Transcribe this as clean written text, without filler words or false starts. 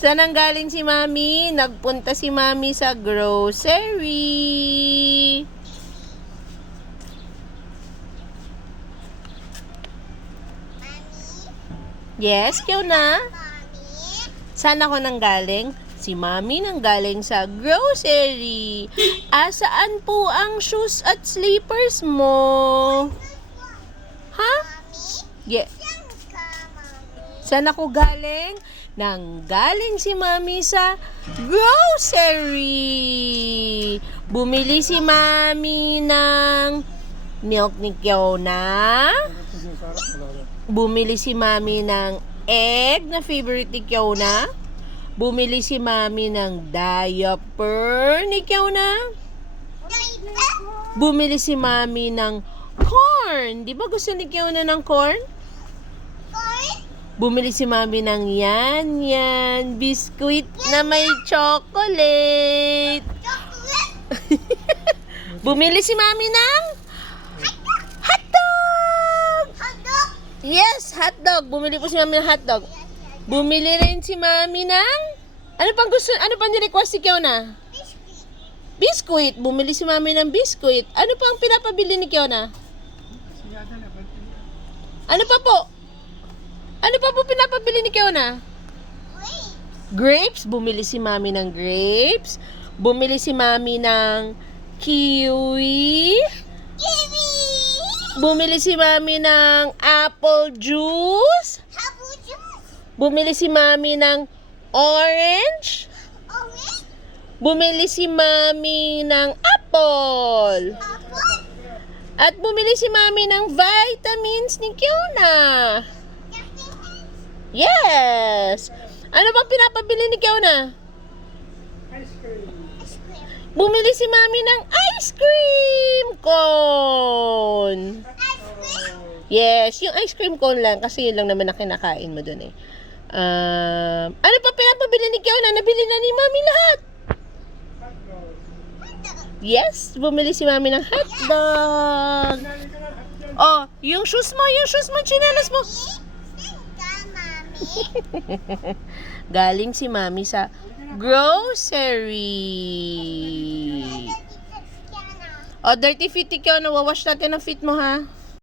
Saan ang galing si Mami? Nagpunta si Mami sa grocery. Yes, Kiona? Saan ako nang galing? Si Mami nang galing sa grocery. Saan po ang shoes at slippers mo? Ha? Yeah. Saan ako galing? Nanggaling si Mami sa grocery. Bumili si Mami ng milk ni Kiona. Bumili si Mami ng egg na favorite ni Kiona. Bumili si Mami ng diaper ni Kiona. Bumili si Mami ng corn. Di ba gusto ni Kiona ng corn? Bumili si Mami ng yan, biskuit na may chocolate. Bumili si Mami ng hotdog. Yes, hotdog. Bumili po si Mami ng hotdog. Bumili rin si Mami ng ano pang ni-request si Kiona? Biskuit. Bumili si Mami ng biskuit. Ano pang pinapabili ni Kiona? Ano pa po? Ano pa po pinapabili ni Kiona? Grapes. Bumili si Mami ng grapes. Bumili si Mami ng kiwi. Bumili si Mami ng apple juice. Bumili si Mami ng orange. Bumili si Mami ng apple. At bumili si Mami ng vitamins ni Kiona. Yes! Ano bang pinapabili ni Kiona? Ice cream. Bumili si Mami ng ice cream cone. Yes, yung ice cream cone lang kasi yun lang naman na kinakain mo dun eh. Ano pa pinapabili ni Kiona? Nabili na ni Mami lahat. Yes, bumili si Mami ng hotdog. Oh, yung shoes mo, chinelas mo. Galing si Mami sa grocery. O, dirty feet ikaw. Nawawash natin ang feet mo, ha?